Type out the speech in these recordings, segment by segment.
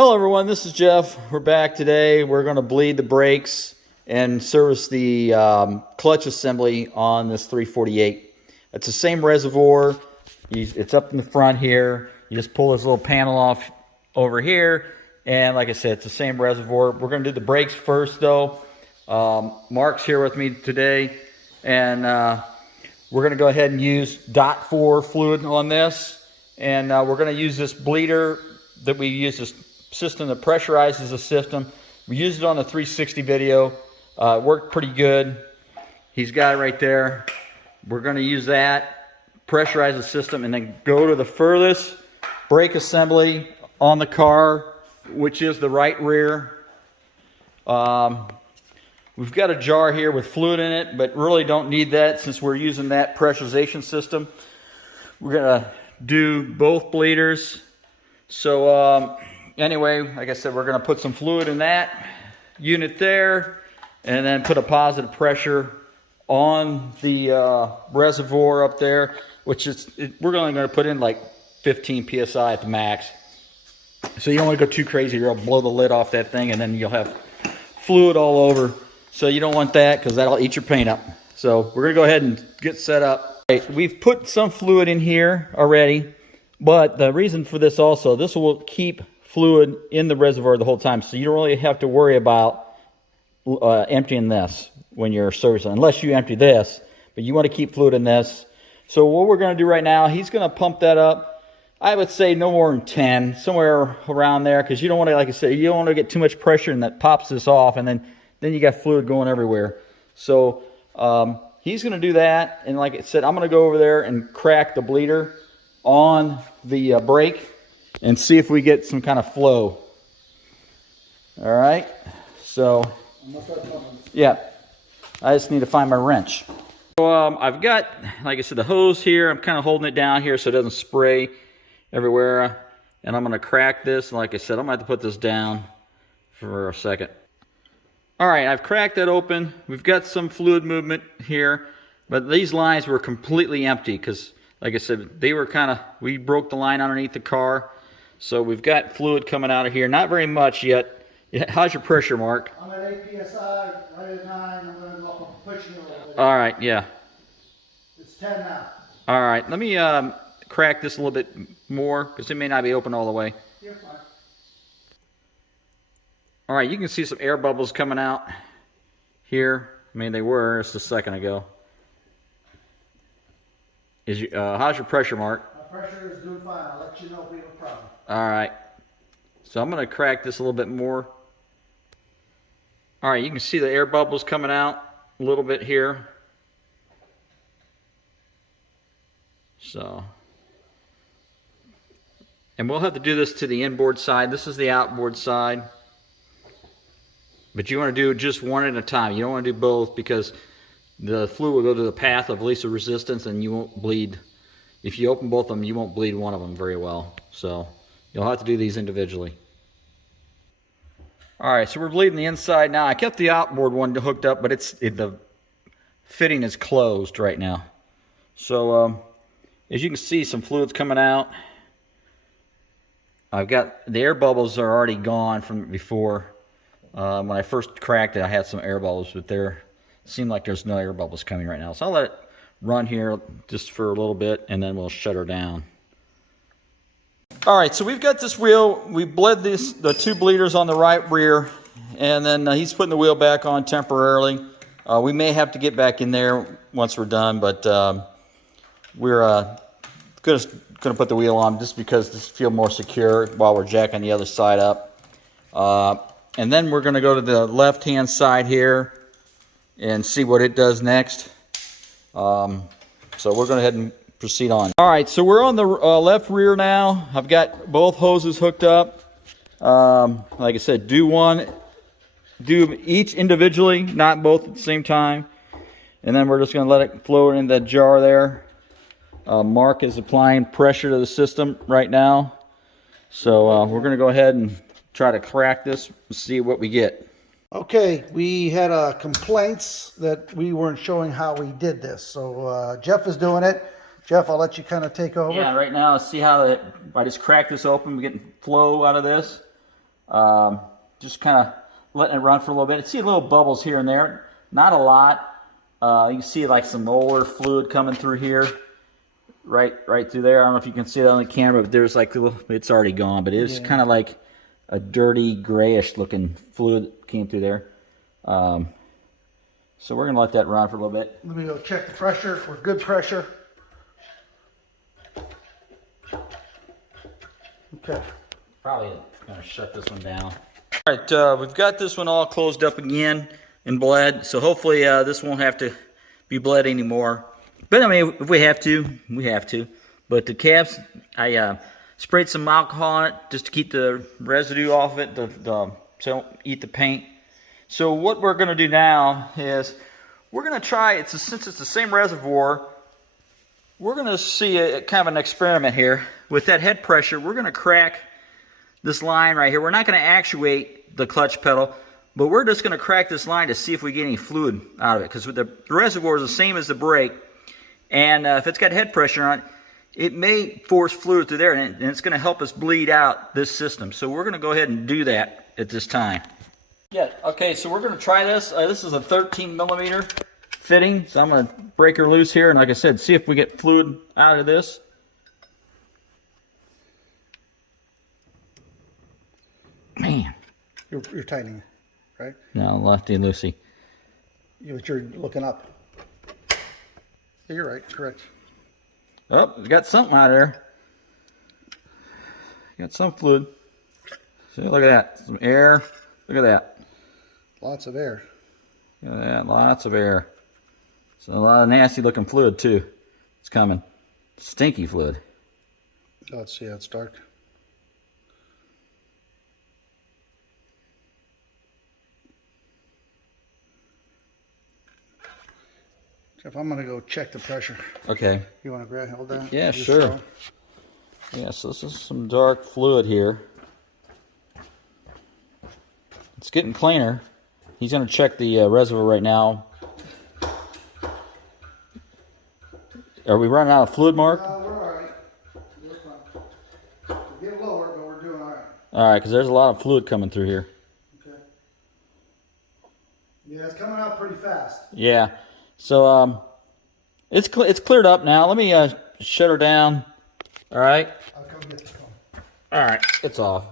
Hello everyone, this is Jeff. We're back today. We're going to bleed the brakes and service the clutch assembly on this 348. It's the same reservoir. It's up in the front here. You just pull this little panel off over here, and like I said, it's the same reservoir. We're going to do the brakes first though. Mark's here with me today, and we're going to go ahead and use .4 fluid on this, and we're going to use this bleeder that we use, this system that pressurizes the system. We used it on the 360 video. It worked pretty good. He's got it right there. We're going to use that, pressurize the system, and then go to the furthest brake assembly on the car, which is the right rear. We've got a jar here with fluid in it, but really don't need that since we're using that pressurization system. We're going to do both bleeders. So anyway, like I said, we're going to put some fluid in that unit there, and then put a positive pressure on the reservoir up there, which is, we're only going to put in like 15 psi at the max. So you don't want to go too crazy, you'll blow the lid off that thing, and then you'll have fluid all over. So you don't want that, because that'll eat your paint up. So we're going to go ahead and get set up. Okay, we've put some fluid in here already, but the reason for this also, this will keep fluid in the reservoir the whole time, so you don't really have to worry about emptying this when you're servicing, unless you empty this, but you want to keep fluid in this. So what we're going to do right now, he's going to pump that up. I would say no more than 10, somewhere around there, because you don't want to, like I said, you don't want to get too much pressure and that pops this off, and then you got fluid going everywhere. So he's going to do that, and like I said, I'm going to go over there and crack the bleeder on the brake and see if we get some kind of flow. All right, so yeah, I just need to find my wrench. So I've got, like I said, the hose here. I'm kind of holding it down here so it doesn't spray everywhere, and I'm going to crack this. And like I said, I'm going to have to put this down for a second. All right, I've cracked that open. We've got some fluid movement here, but these lines were completely empty because, like I said, they were we broke the line underneath the car. So we've got fluid coming out of here. Not very much yet. How's your pressure, Mark? I'm at 8 psi, right at 9. I'm going to go pushing it a little bit. All right, yeah. It's 10 now. All right, let me crack this a little bit more because it may not be open all the way. You're fine. All right, you can see some air bubbles coming out here. I mean, they were just a second ago. How's your pressure, Mark? My pressure is doing fine. I'll let you know if we have a problem. All right. So I'm going to crack this a little bit more. All right, you can see the air bubbles coming out a little bit here. So, and we'll have to do this to the inboard side. This is the outboard side. But you want to do just one at a time. You don't want to do both because the fluid will go to the path of least resistance and you won't bleed. If you open both of them, you won't bleed one of them very well. So you'll have to do these individually. All right, so we're bleeding the inside now. I kept the outboard one hooked up, but the fitting is closed right now. So as you can see, some fluid's coming out. I've got the air bubbles are already gone from before. When I first cracked it, I had some air bubbles, but seemed like there's no air bubbles coming right now. So I'll let it run here just for a little bit, and then we'll shut her down. All right, so we've got this wheel. We bled the 2 bleeders on the right rear, and then he's putting the wheel back on temporarily. We may have to get back in there once we're done, but we're going to put the wheel on just because this feels more secure while we're jacking the other side up. And then we're going to go to the left-hand side here and see what it does next. So we're going to go ahead and proceed on. All right, so we're on the left rear now. I've got both hoses hooked up. Like I said, do each individually, not both at the same time. And then we're just going to let it flow in that jar there. Mark is applying pressure to the system right now. So we're going to go ahead and try to crack this and see what we get. Okay, we had complaints that we weren't showing how we did this. So Jeff is doing it. Jeff, I'll let you kind of take over. Yeah, right now, see how I just cracked this open. We're getting flow out of this. Just kind of letting it run for a little bit. See little bubbles here and there, not a lot. You can see like some older fluid coming through here, right through there. I don't know if you can see that on the camera, but there's like a little, it's already gone, but it's kind of like a dirty grayish looking fluid that came through there. So we're gonna let that run for a little bit. Let me go check the pressure for good pressure. Okay. Probably gonna shut this one down. All right, we've got this one all closed up again and bled, so hopefully this won't have to be bled anymore. But I mean, if we have to, we have to. But the caps, I sprayed some alcohol on it just to keep the residue off of it, so I don't eat the paint. So what we're gonna do now is we're gonna try, since it's the same reservoir, we're gonna see a kind of an experiment here. With that head pressure, we're gonna crack this line right here. We're not gonna actuate the clutch pedal, but we're just gonna crack this line to see if we get any fluid out of it, because the reservoir is the same as the brake, and if it's got head pressure on it, it may force fluid through there, and it's gonna help us bleed out this system. So we're gonna go ahead and do that at this time. Yeah, okay, so we're gonna try this. This is a 13 millimeter fitting, so I'm gonna break her loose here, and like I said, see if we get fluid out of this. Man. You're tightening, right? No, lefty loosey. But you're looking up. Yeah, you're right, correct. Oh, we got something out of there. Got some fluid. See, look at that, some air. Look at that. Lots of air. Look at that, lots of air. So a lot of nasty looking fluid too. It's coming. Stinky fluid. Oh, let's see, it's dark. Jeff, I'm gonna go check the pressure. Okay. You wanna grab hold that? Yeah, sure. Yeah, so this is some dark fluid here. It's getting cleaner. He's going to check the reservoir right now. Are we running out of fluid, Mark? We're all right. We're fine. We're getting lower, but we're doing all right. All right, because there's a lot of fluid coming through here. Okay. Yeah, it's coming out pretty fast. Yeah. So it's cleared up now. Let me shut her down. All right. I'll come get the phone. All right, it's off.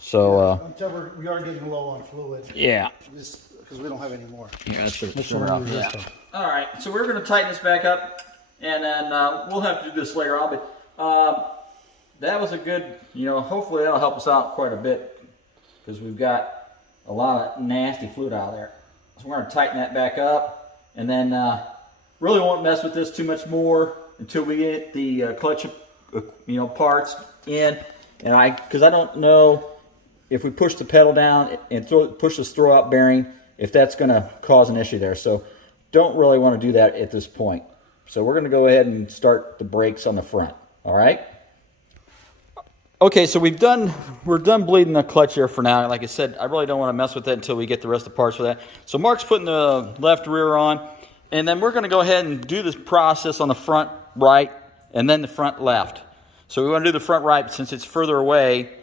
So, until we are getting low on fluid. Yeah. Just because we don't have any more. Yeah, that's Make sure we use this one. All right, so we're going to tighten this back up, and then we'll have to do this later on. But that was a good, hopefully that'll help us out quite a bit, because we've got a lot of nasty fluid out there. So we're going to tighten that back up, and then really won't mess with this too much more until we get the clutch, parts in. And because I don't know if we push the pedal down and push this throw-out bearing, if that's going to cause an issue there. So don't really want to do that at this point. So we're going to go ahead and start the brakes on the front. All right? Okay, so we're done bleeding the clutch here for now. Like I said, I really don't want to mess with that until we get the rest of the parts for that. So Mark's putting the left rear on, and then we're going to go ahead and do this process on the front right and then the front left. So we want to do the front right since it's further away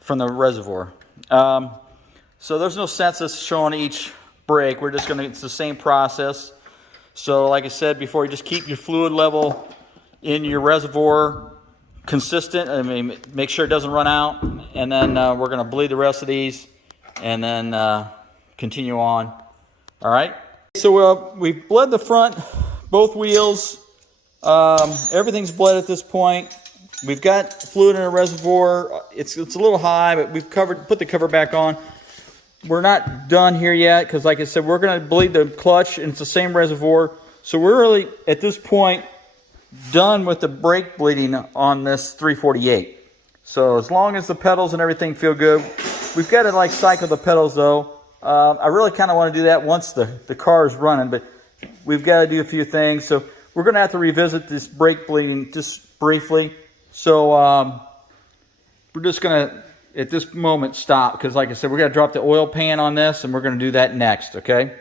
from the reservoir. So there's no sense of showing each brake. It's the same process. So like I said before, you just keep your fluid level in your reservoir consistent. I mean, make sure it doesn't run out. And then we're going to bleed the rest of these and then continue on. All right. So we bled the front, both wheels. Everything's bled at this point. We've got fluid in a reservoir. It's a little high, but we've put the cover back on. We're not done here yet because, like I said, we're going to bleed the clutch, and it's the same reservoir. So we're really, at this point, done with the brake bleeding on this 348. So as long as the pedals and everything feel good, we've got to cycle the pedals though. I really kind of want to do that once the car is running, but we've got to do a few things. So we're going to have to revisit this brake bleeding just briefly. So we're just going to, at this moment, stop because, like I said, we're going to drop the oil pan on this, and we're going to do that next, okay?